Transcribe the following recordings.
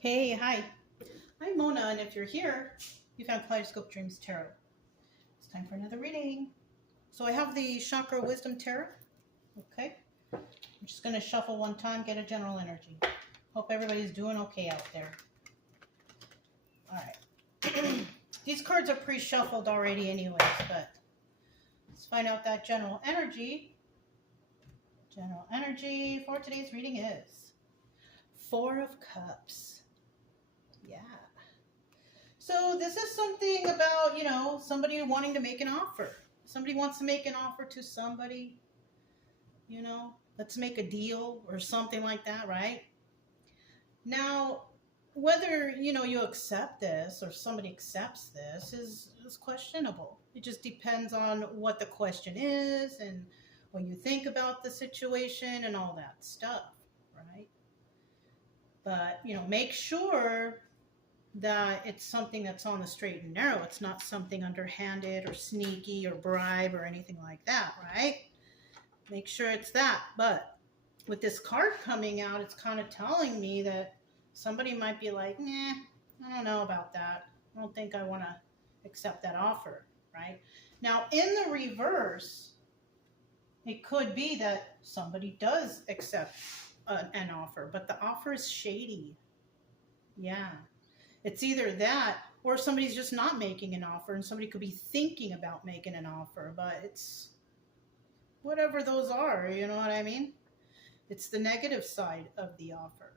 Hey, hi. I'm Mona, and if you're here, you found Kaleidoscope Dreams Tarot. It's time for another reading. So I have the Chakra Wisdom Tarot. Okay. I'm just going to shuffle one time, get a general energy. Hope everybody's doing okay out there. All right. These cards are pre-shuffled already anyways, but let's find out that general energy. General energy for today's reading is Four of Cups. Yeah. So this is something about, somebody wanting to make an offer. Somebody wants to make an offer to somebody, let's make a deal or something like that, right? Now, whether, you accept this or somebody accepts this is questionable. It just depends on what the question is and what you think about the situation and all that stuff, right? But, make sure that it's something that's on the straight and narrow. It's not something underhanded or sneaky or bribe or anything like that, right? Make sure it's that. But with this card coming out, it's kind of telling me that somebody might be like, nah, I don't know about that. I don't think I want to accept that offer, right? Now, in the reverse, it could be that somebody does accept an offer, but the offer is shady. Yeah. It's either that or somebody's just not making an offer and somebody could be thinking about making an offer, but it's whatever those are, you know what I mean? It's the negative side of the offer,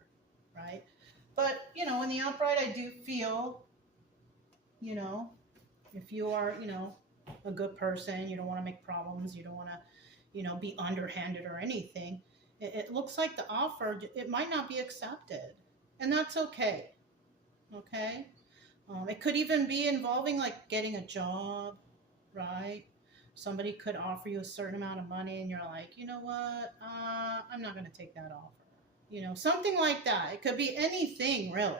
right? But, in the upright, I do feel, if you are, a good person, you don't want to make problems, you don't want to, be underhanded or anything, it looks like the offer, it might not be accepted. And that's okay. Okay. It could even be involving like getting a job, right? Somebody could offer you a certain amount of money and you're like, you know what? I'm not going to take that offer. Something like that. It could be anything really.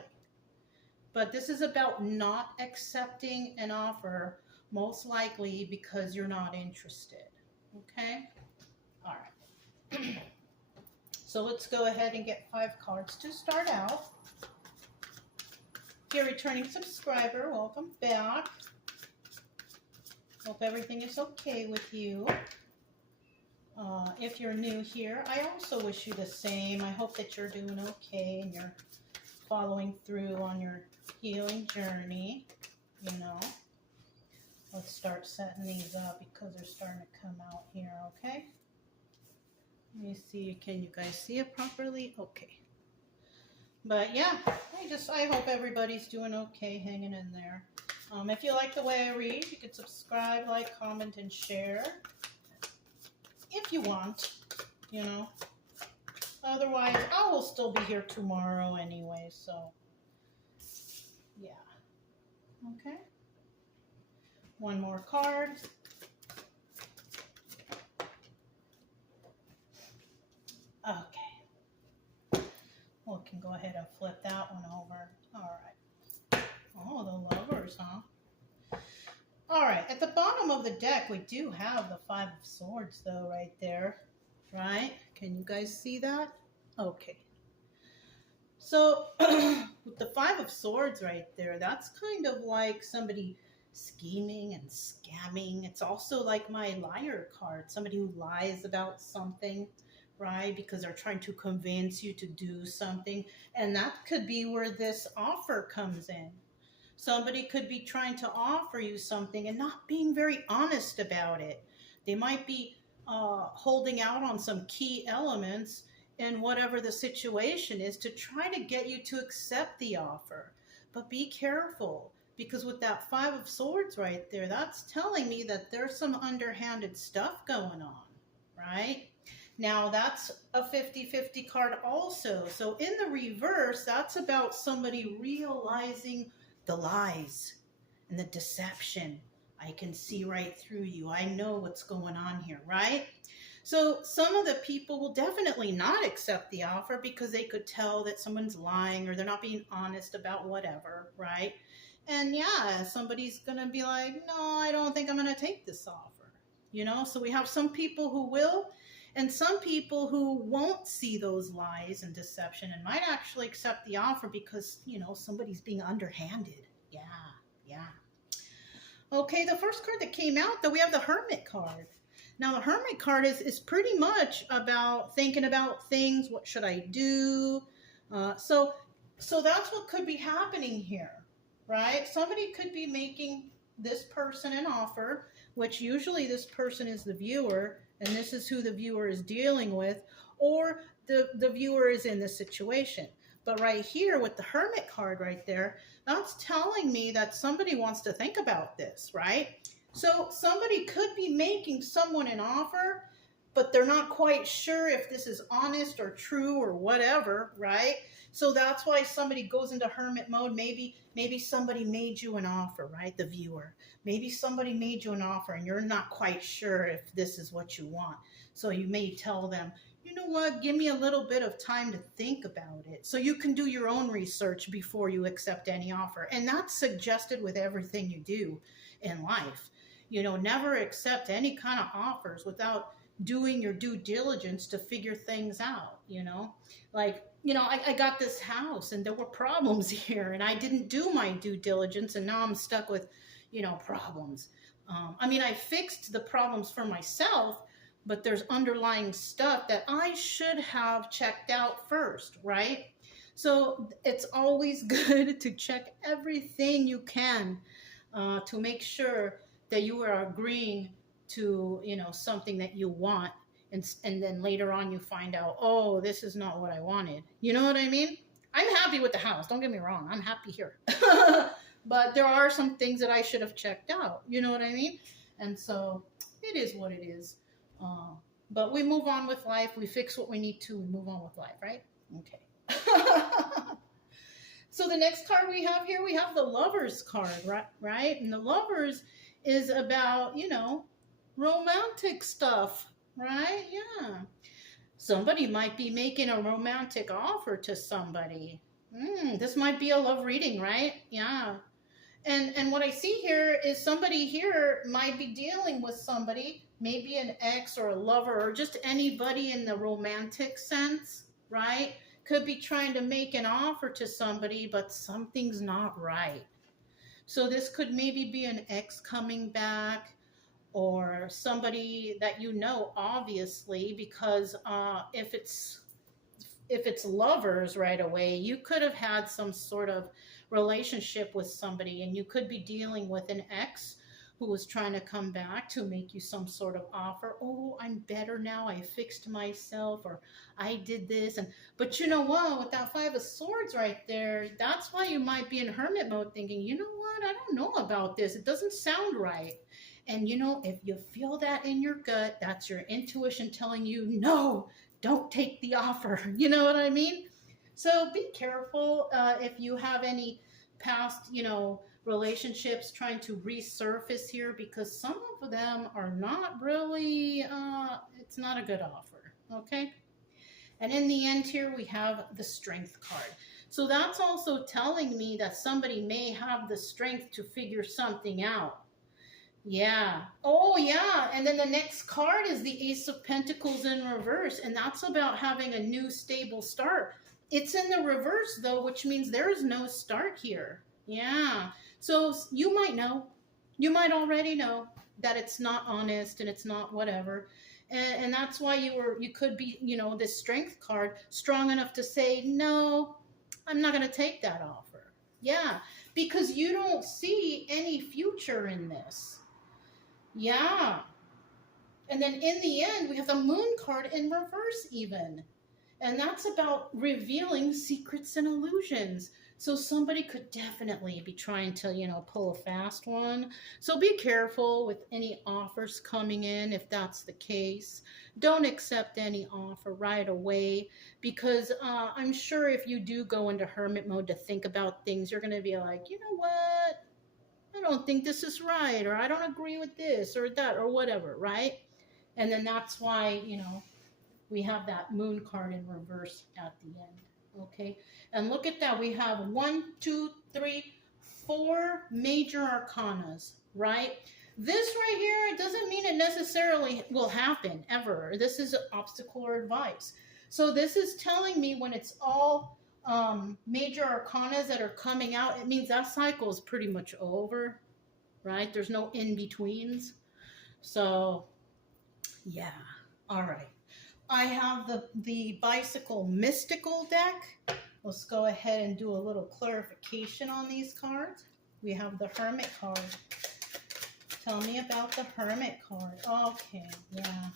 But this is about not accepting an offer, most likely because you're not interested. Okay? All right. So let's go ahead and get 5 cards to start out. If you're a returning subscriber, welcome back. Hope everything is okay with you. If you're new here, I also wish you the same. I hope that you're doing okay and you're following through on your healing journey. Let's start setting these up because they're starting to come out here, okay? Let me see. Can you guys see it properly? Okay. But yeah, I hope everybody's doing okay, hanging in there. If you like the way I read, you can subscribe, like, comment, and share. If you want, Otherwise, I will still be here tomorrow anyway, so yeah. Okay. One more card. Okay. We can go ahead and flip that one over. All right. Oh, the lovers, huh? All right. At the bottom of the deck, we do have the 5 of Swords, though, right there. Right? Can you guys see that? Okay. So, with the 5 of Swords right there, that's kind of like somebody scheming and scamming. It's also like my liar card, somebody who lies about something, right? Because they're trying to convince you to do something. And that could be where this offer comes in. Somebody could be trying to offer you something and not being very honest about it. They might be holding out on some key elements in whatever the situation is to try to get you to accept the offer. But be careful, because with that 5 of Swords right there, that's telling me that there's some underhanded stuff going on, right? Now, that's a 50-50 card also. So in the reverse, that's about somebody realizing the lies and the deception. I can see right through you. I know what's going on here, right? So some of the people will definitely not accept the offer because they could tell that someone's lying or they're not being honest about whatever, right? And yeah, somebody's going to be like, no, I don't think I'm going to take this offer. So we have some people who will, And some people who won't see those lies and deception and might actually accept the offer because, somebody's being underhanded. Yeah, yeah. Okay, the first card that came out, though, we have the Hermit card. Now, the Hermit card is pretty much about thinking about things. What should I do? So that's what could be happening here, right? Somebody could be making this person an offer, which usually this person is the viewer, and this is who the viewer is dealing with, or the viewer is in the situation. But right here with the Hermit card right there, that's telling me that somebody wants to think about this, right? So somebody could be making someone an offer, but they're not quite sure if this is honest or true or whatever, right? So that's why somebody goes into hermit mode. Maybe somebody made you an offer, right? The viewer. Maybe somebody made you an offer and you're not quite sure if this is what you want. So you may tell them, you know what, give me a little bit of time to think about it. So you can do your own research before you accept any offer. And that's suggested with everything you do in life. Never accept any kind of offers without doing your due diligence to figure things out, I got this house and there were problems here and I didn't do my due diligence and now I'm stuck with, problems. I fixed the problems for myself, but there's underlying stuff that I should have checked out first, right? So it's always good to check everything you can to make sure that you are agreeing to, something that you want. And then later on you find out, oh, this is not what I wanted. You know what I mean? I'm happy with the house. Don't get me wrong. I'm happy here. But there are some things that I should have checked out. You know what I mean? And so it is what it is. But we move on with life. We fix what we need to. We move on with life, right? Okay. So the next card we have here, we have the Lovers card, right? And the Lovers is about, romantic stuff, right? Yeah. Somebody might be making a romantic offer to somebody. This might be a love reading, right? Yeah. And what I see here is somebody here might be dealing with somebody, maybe an ex or a lover or just anybody in the romantic sense, right? Could be trying to make an offer to somebody, but something's not right. So this could maybe be an ex coming back or somebody that obviously, because if it's lovers right away, you could have had some sort of relationship with somebody and you could be dealing with an ex who was trying to come back to make you some sort of offer. Oh, I'm better now. I fixed myself, or I did this. But you know what? With that Five of Swords right there, that's why you might be in hermit mode thinking, you know what? I don't know about this. It doesn't sound right. And if you feel that in your gut, that's your intuition telling you, no, don't take the offer. You know what I mean? So be careful if you have any past, relationships trying to resurface here, because some of them are not really, it's not a good offer, okay? And in the end here, we have the Strength card. So that's also telling me that somebody may have the strength to figure something out. Yeah. Oh, yeah. And then the next card is the Ace of Pentacles in reverse, and that's about having a new stable start. It's in the reverse, though, which means there is no start here. Yeah. So you might already know that it's not honest and it's not whatever. And that's why you could be, this Strength card, strong enough to say, no, I'm not going to take that offer. Yeah. Because you don't see any future in this. Yeah. And then in the end, we have the Moon card in reverse even. And that's about revealing secrets and illusions. So somebody could definitely be trying to, pull a fast one. So be careful with any offers coming in if that's the case. Don't accept any offer right away, because I'm sure if you do go into hermit mode to think about things, you're going to be like, you know what? I don't think this is right, or I don't agree with this or that or whatever, right? And then that's why, we have that Moon card in reverse at the end. Okay, and look at that. We have 1, 2, 3, 4 major arcanas, right? This right here, it doesn't mean it necessarily will happen ever. This is an obstacle or advice. So this is telling me when it's all major arcanas that are coming out, it means that cycle is pretty much over, right? There's no in-betweens. So, yeah. All right. I have the Bicycle Mystical deck. Let's go ahead and do a little clarification on these cards. We have the Hermit card. Tell me about the Hermit card. Okay, yeah.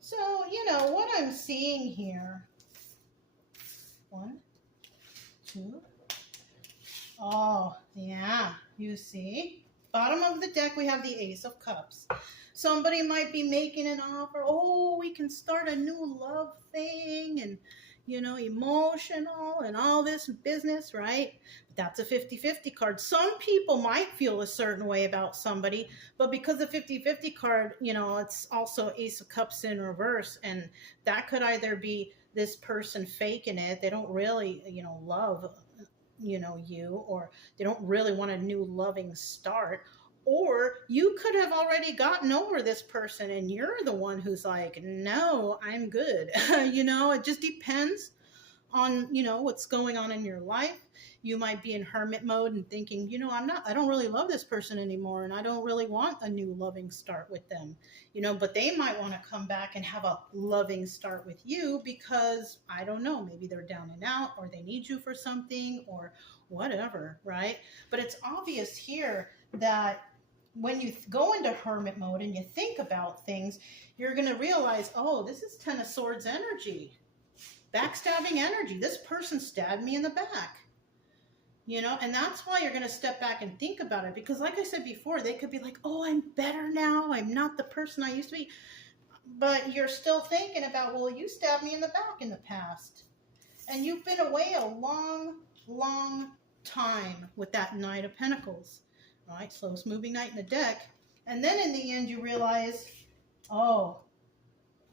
So, you know, what I'm seeing here. 1, 2. Oh, yeah, you see. Bottom of the deck, we have the Ace of Cups. Somebody might be making an offer. Oh, we can start a new love thing and, you know, emotional and all this business, right? That's a 50-50 card. Some people might feel a certain way about somebody, but because the 50-50 card, you know, it's also Ace of Cups in reverse, and that could either be this person faking it. They don't really, you know, love, you know, you, or they don't really want a new loving start. Or you could have already gotten over this person and you're the one who's like, no, I'm good. You know, it just depends on, you know, what's going on in your life. You might be in hermit mode and thinking, you know, I don't really love this person anymore, and I don't really want a new loving start with them, you know, but they might want to come back and have a loving start with you because, I don't know, maybe they're down and out, or they need you for something, or whatever, right? But it's obvious here that when you go into hermit mode and you think about things, you're going to realize, oh, this is 10 of Swords energy, backstabbing energy. This person stabbed me in the back, you know, and that's why you're going to step back and think about it. Because like I said before, they could be like, oh, I'm better now. I'm not the person I used to be. But you're still thinking about, well, you stabbed me in the back in the past. And you've been away a long, long time with that Knight of Pentacles. All right, slowest moving knight in the deck. And then in the end, you realize, oh,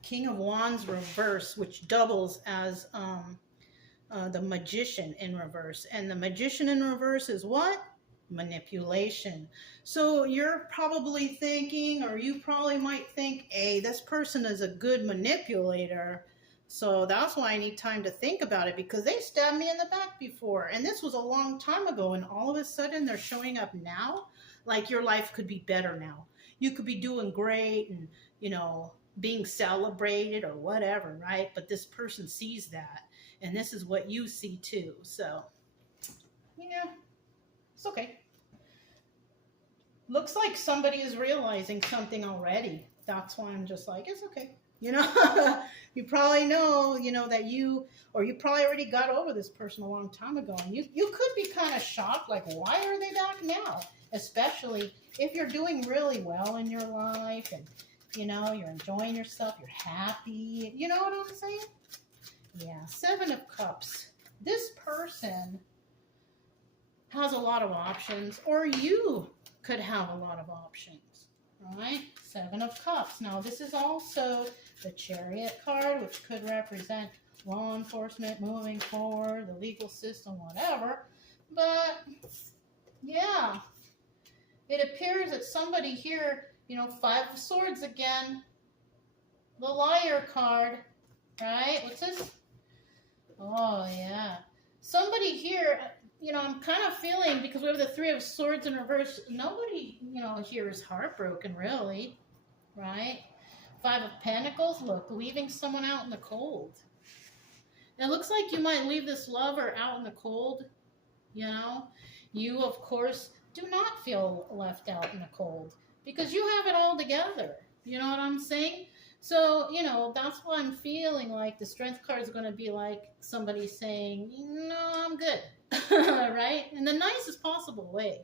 King of Wands reverse, which doubles as the Magician in reverse. And the Magician in reverse is what? Manipulation. So you're probably thinking, or you probably might think, hey, this person is a good manipulator. So that's why I need time to think about it, because they stabbed me in the back before. And this was a long time ago. And all of a sudden they're showing up now. Like your life could be better now. You could be doing great and, you know, being celebrated or whatever, right? But this person sees that. And this is what you see too. So, yeah, it's okay. Looks like somebody is realizing something already. That's why I'm just like, it's okay. You know, you probably know, you know, that you probably already got over this person a long time ago. And you could be kind of shocked, like, why are they back now? Especially if you're doing really well in your life and, you know, you're enjoying yourself, you're happy. You know what I'm saying? Yeah, 7 of Cups. This person has a lot of options, or you could have a lot of options. All right, 7 of Cups. Now, this is also the Chariot card, which could represent law enforcement, moving forward, the legal system, whatever. But, yeah, it appears that somebody here, you know, 5 of Swords again, the Liar card, right? What's this? Oh, yeah. Somebody here, you know, I'm kind of feeling, because we have the 3 of Swords in reverse, nobody, you know, here is heartbroken, really, right? 5 of Pentacles, look, leaving someone out in the cold. It looks like you might leave this lover out in the cold, you know. You, of course, do not feel left out in the cold, because you have it all together. You know what I'm saying? So, you know, that's why I'm feeling like the Strength card is going to be like somebody saying, no, I'm good, right? In the nicest possible way,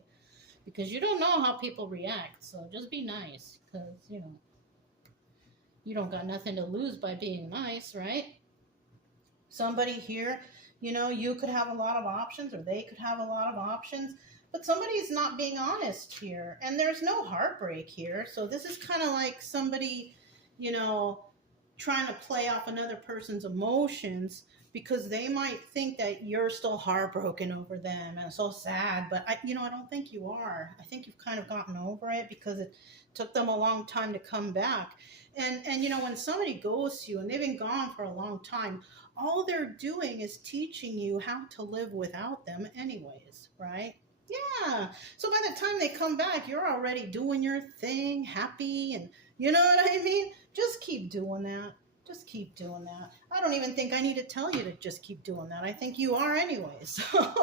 because you don't know how people react. So just be nice, because, you know, you don't got nothing to lose by being nice, right? Somebody here, you know, you could have a lot of options, or they could have a lot of options, but somebody's not being honest here, and there's no heartbreak here. So this is kind of like somebody, you know, trying to play off another person's emotions, because they might think that you're still heartbroken over them and so sad. But I don't think you are. I think you've kind of gotten over it because it took them a long time to come back. And when somebody goes to you and they've been gone for a long time, all they're doing is teaching you how to live without them anyways, right? Yeah. So by the time they come back, you're already doing your thing, happy, and you know what I mean? Just keep doing that. Just keep doing that. I don't even think I need to tell you to just keep doing that. I think you are anyways. So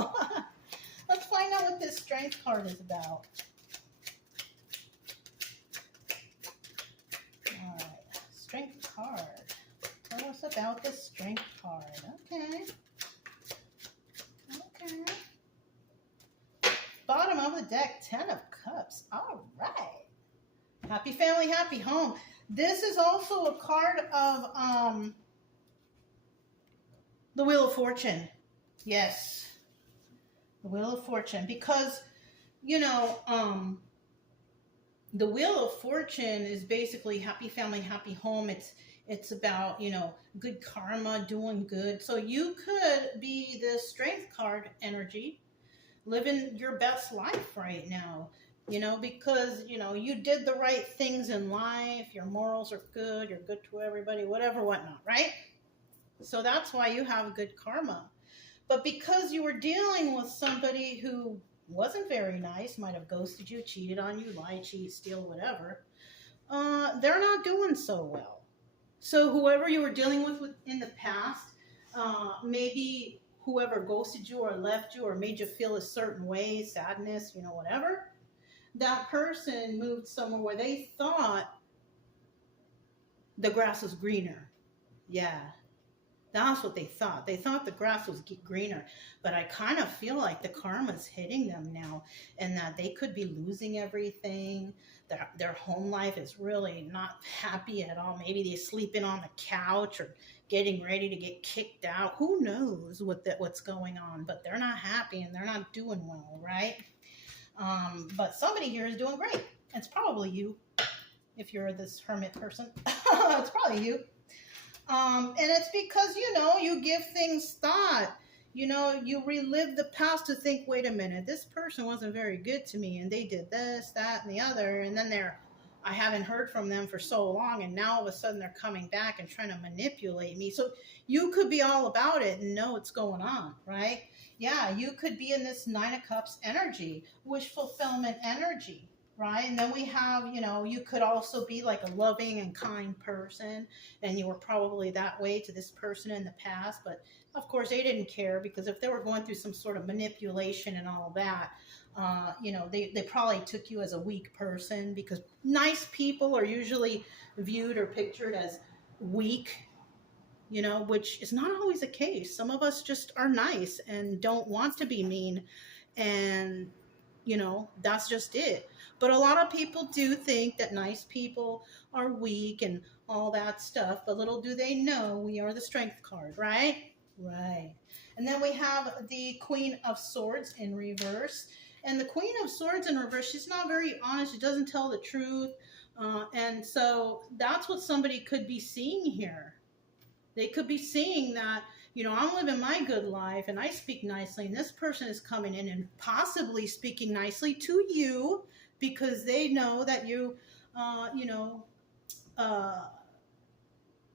let's find out what this strength card is about. All right. Strength card. Tell us about the strength card. Okay. Okay. Bottom of the deck, 10 of Cups. All right. Happy family, happy home. This is also a card of the Wheel of Fortune. Yes. The Wheel of Fortune. Because, the Wheel of Fortune is basically happy family, happy home. It's about, good karma, doing good. So you could be the strength card energy, living your best life right now, because, you did the right things in life. Your morals are good. You're good to everybody, whatever, whatnot, right? So that's why you have good karma. But because you were dealing with somebody who wasn't very nice, might have ghosted you, cheated on you, lied, cheat, steal, whatever, they're not doing so well. So whoever you were dealing with in the past, maybe whoever ghosted you or left you or made you feel a certain way, sadness, whatever, that person moved somewhere where they thought the grass was greener. Yeah, that's what they thought. They thought the grass was greener. But I kind of feel like the karma's hitting them now and that they could be losing everything. Their home life is really not happy at all. Maybe they're sleeping on the couch or getting ready to get kicked out. Who knows what's going on? But they're not happy and they're not doing well, right? But somebody here is doing great. It's probably you, if you're this hermit person. It's probably you. And it's because, you give things thought. You relive the past to think, wait a minute, this person wasn't very good to me and they did this, that, and the other. And then I haven't heard from them for so long. And now all of a sudden they're coming back and trying to manipulate me. So you could be all about it and know what's going on, right? Yeah, you could be in this 9 of Cups energy, wish fulfillment energy. Right? And then we have, you could also be like a loving and kind person, and you were probably that way to this person in the past, but of course they didn't care, because if they were going through some sort of manipulation and all that, they probably took you as a weak person, because nice people are usually viewed or pictured as weak, which is not always the case. Some of us just are nice and don't want to be mean, and that's just it. But a lot of people do think that nice people are weak and all that stuff. But little do they know, we are the strength card, right? Right. And then we have the Queen of Swords in reverse. And the Queen of Swords in reverse, she's not very honest. She doesn't tell the truth. And so that's what somebody could be seeing here. They could be seeing that, I'm living my good life and I speak nicely, and this person is coming in and possibly speaking nicely to you because they know that you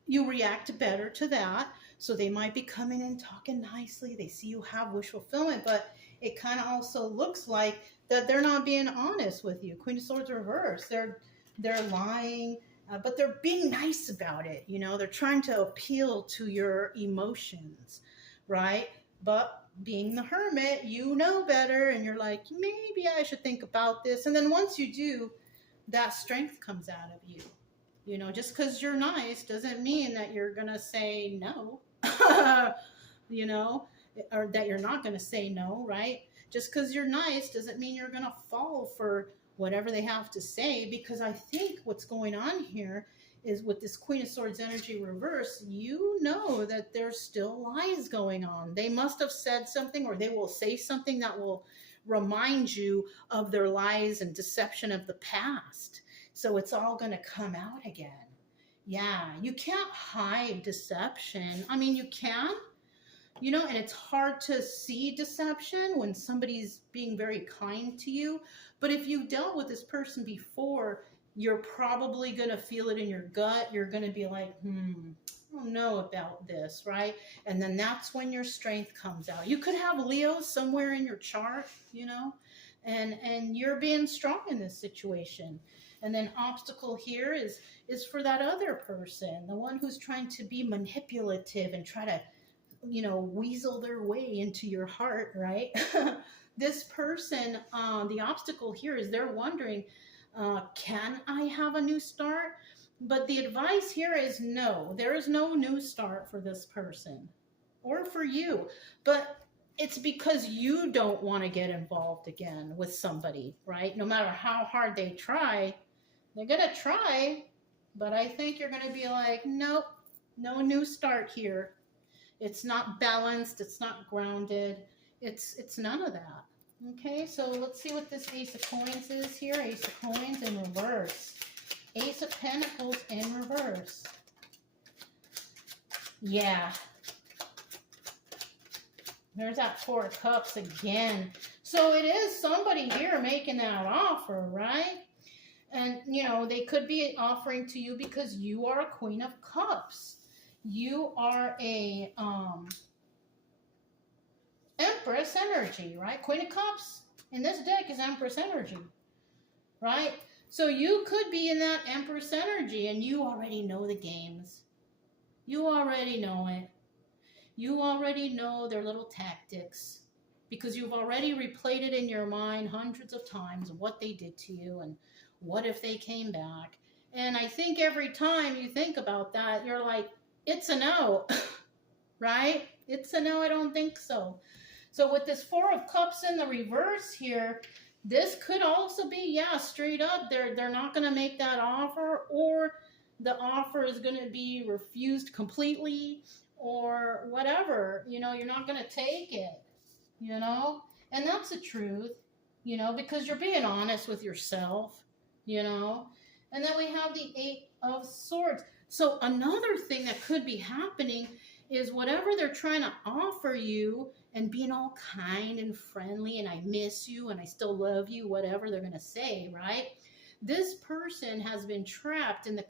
react better to that. So they might be coming in talking nicely. They see you have wish fulfillment, but it kind of also looks like that they're not being honest with you. Queen of Swords reverse. They're lying. But they're being nice about it. They're trying to appeal to your emotions, right? But being the hermit, you know better, and you're like, maybe I should think about this. And then once you do, that strength comes out of you. Just because you're nice doesn't mean that you're going to say no, or that you're not going to say no, right? Just because you're nice doesn't mean you're going to fall for whatever they have to say, because I think what's going on here is with this Queen of Swords energy reverse, that there's still lies going on. They must have said something, or they will say something that will remind you of their lies and deception of the past. So it's all going to come out again. Yeah, you can't hide deception. I mean, you can, You know, and it's hard to see deception when somebody's being very kind to you. But if you dealt with this person before, you're probably going to feel it in your gut. You're going to be like, I don't know about this, right? And then that's when your strength comes out. You could have Leo somewhere in your chart, you know, and you're being strong in this situation. And then obstacle here is for that other person, the one who's trying to be manipulative and try to, you know, weasel their way into your heart, right? This person, the obstacle here is they're wondering, can I have a new start? But the advice here is no, there is no new start for this person or for you. But it's because you don't want to get involved again with somebody, right? No matter how hard they try, they're going to try, but I think you're going to be like, nope, no new start here. It's not balanced. It's not grounded. It's none of that. Okay, so let's see what this Ace of Coins is here. Ace of Coins in reverse. Ace of Pentacles in reverse. Yeah. There's that Four of Cups again. So it is somebody here making that offer, right? And, you know, they could be offering to you because you are a Queen of Cups. You are a Empress energy, right? Queen of Cups in this deck is Empress energy, right? So you could be in that Empress energy and you already know the games. You already know it. You already know their little tactics because you've already replayed it in your mind hundreds of times what they did to you and what if they came back. And I think every time you think about that, you're like, it's a no, right? It's a no, I don't think so. So with this Four of Cups in the reverse here, this could also be, yeah, straight up, they're not going to make that offer, or the offer is going to be refused completely, or whatever. You know, you're not going to take it, you know? And that's the truth, you know, because you're being honest with yourself, you know? And then we have the Eight of Swords. So another thing that could be happening is whatever they're trying to offer you and being all kind and friendly and I miss you and I still love you, whatever they're going to say, right? This person has been trapped in the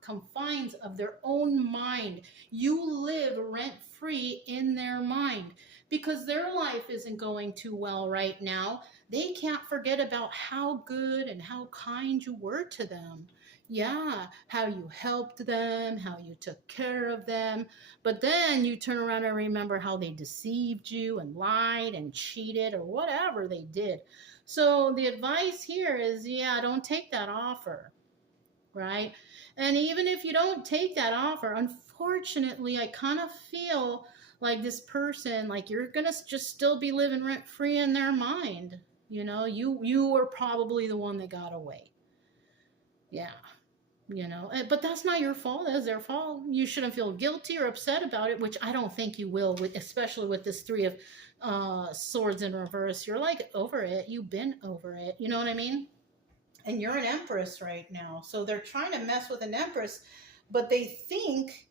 confines of their own mind. You live rent-free in their mind because their life isn't going too well right now. They can't forget about how good and how kind you were to them. Yeah, how you helped them, how you took care of them. But then you turn around and remember how they deceived you and lied and cheated or whatever they did. So the advice here is, yeah, don't take that offer, right? And even if you don't take that offer, unfortunately, I kind of feel like this person, like you're going to just still be living rent-free in their mind. You know, you were probably the one that got away. Yeah. You know, but that's not your fault. That's their fault. You shouldn't feel guilty or upset about it, which I don't think you will, especially with this Three of Swords in reverse. You're like over it. You've been over it. You know what I mean? And you're an Empress right now. So they're trying to mess with an Empress, but they think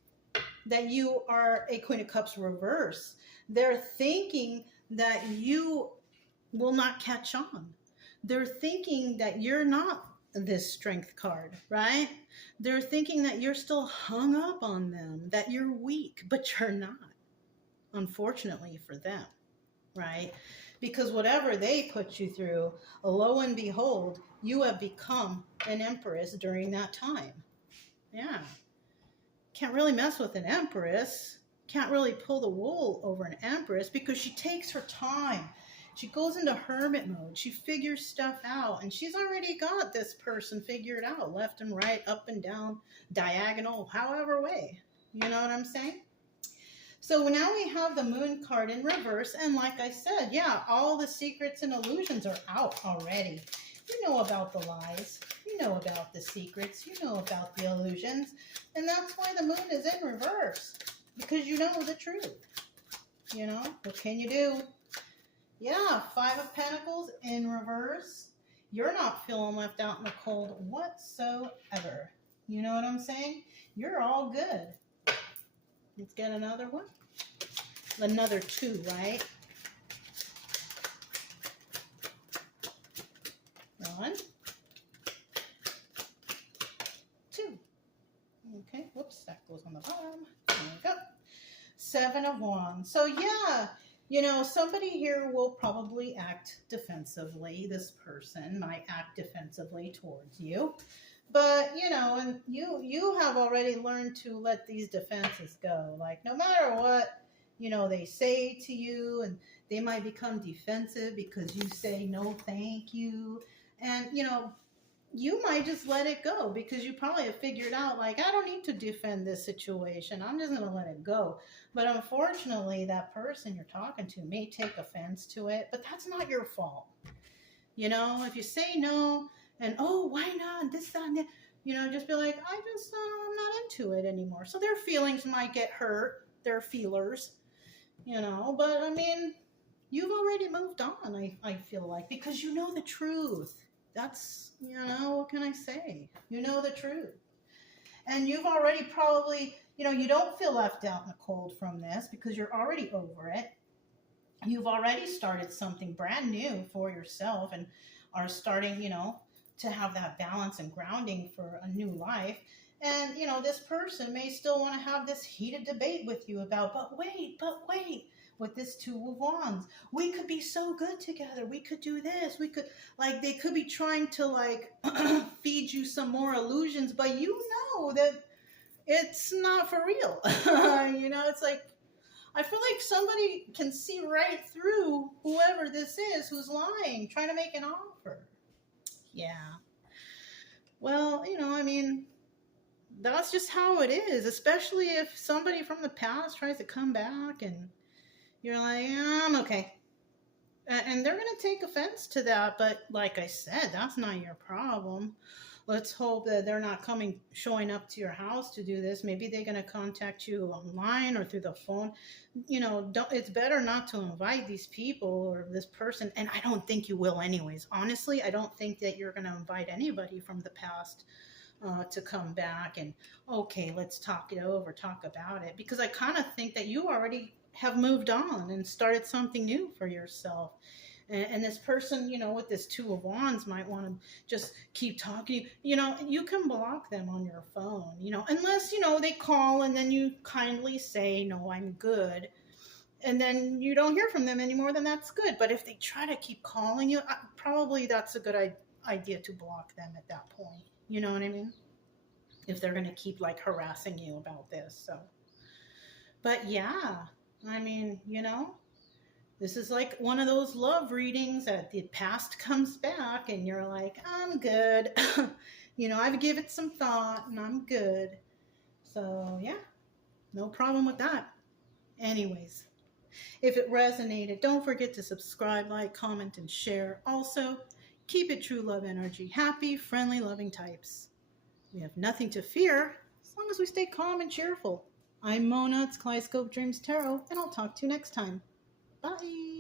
that you are a Queen of Cups reverse. They're thinking that you will not catch on. They're thinking that you're not this Strength card, right? They're thinking that you're still hung up on them, that you're weak, but you're not, unfortunately for them, right? Because whatever they put you through, lo and behold, you have become an Empress during that time. Yeah. Can't really mess with an Empress. Can't really pull the wool over an Empress because she takes her time. She goes into hermit mode. She figures stuff out. And she's already got this person figured out. Left and right, up and down, diagonal, however way. You know what I'm saying? So now we have the Moon card in reverse. And like I said, yeah, all the secrets and illusions are out already. You know about the lies. You know about the secrets. You know about the illusions. And that's why the Moon is in reverse. Because you know the truth. You know, what can you do? Yeah, Five of Pentacles in reverse. You're not feeling left out in the cold whatsoever. You know what I'm saying? You're all good. Let's get another one. another 2, right? 1, 2. Okay, whoops, that goes on the bottom. There we go. 7 of Wands. So yeah, you know, somebody here will probably act defensively. This person might act defensively towards you. But, you know, and you have already learned to let these defenses go. Like, no matter what, you know, they say to you, and they might become defensive because you say no thank you. And, you know, you might just let it go because you probably have figured out, like, I don't need to defend this situation. I'm just going to let it go. But unfortunately, that person you're talking to may take offense to it, but that's not your fault. You know, if you say no and, oh, why not? This, that, and that, you know, just be like, I'm not into it anymore. So their feelings might get hurt, their feelers, you know, but I mean, you've already moved on, I feel like, because you know the truth. That's, you know, what can I say? You know the truth. And you've already probably, you know, you don't feel left out in the cold from this because you're already over it. You've already started something brand new for yourself and are starting, you know, to have that balance and grounding for a new life. And, you know, this person may still want to have this heated debate with you about, but wait, with this 2 of Wands, we could be so good together. We could do this. We could, like, they could be trying to, like, feed you some more illusions, but you know that it's not for real. You know, it's like, I feel like somebody can see right through whoever this is who's lying, trying to make an offer. Yeah. Well, you know, I mean, that's just how it is, especially if somebody from the past tries to come back and you're like, yeah, I'm okay. And they're going to take offense to that. But like I said, that's not your problem. Let's hope that they're not showing up to your house to do this. Maybe they're going to contact you online or through the phone. You know, it's better not to invite these people or this person. And I don't think you will anyways. Honestly, I don't think that you're going to invite anybody from the past to come back and, okay, let's talk it over, talk about it. Because I kind of think that you already have moved on and started something new for yourself. And this person, you know, with this 2 of Wands might want to just keep talking. You know, you can block them on your phone, you know, unless, you know, they call and then you kindly say, no, I'm good. And then you don't hear from them anymore, then that's good. But if they try to keep calling you, probably that's a good idea to block them at that point. You know what I mean? If they're going to keep, like, harassing you about this. So, but yeah, I mean, you know, this is like one of those love readings that the past comes back and you're like, I'm good. You know, I've given it some thought and I'm good. So yeah, no problem with that. Anyways, if it resonated, don't forget to subscribe, like, comment, and share. Also, keep it true love energy. Happy, friendly, loving types. We have nothing to fear as long as we stay calm and cheerful. I'm Mona, it's Kaleidoscope Dreams Tarot, and I'll talk to you next time. Bye.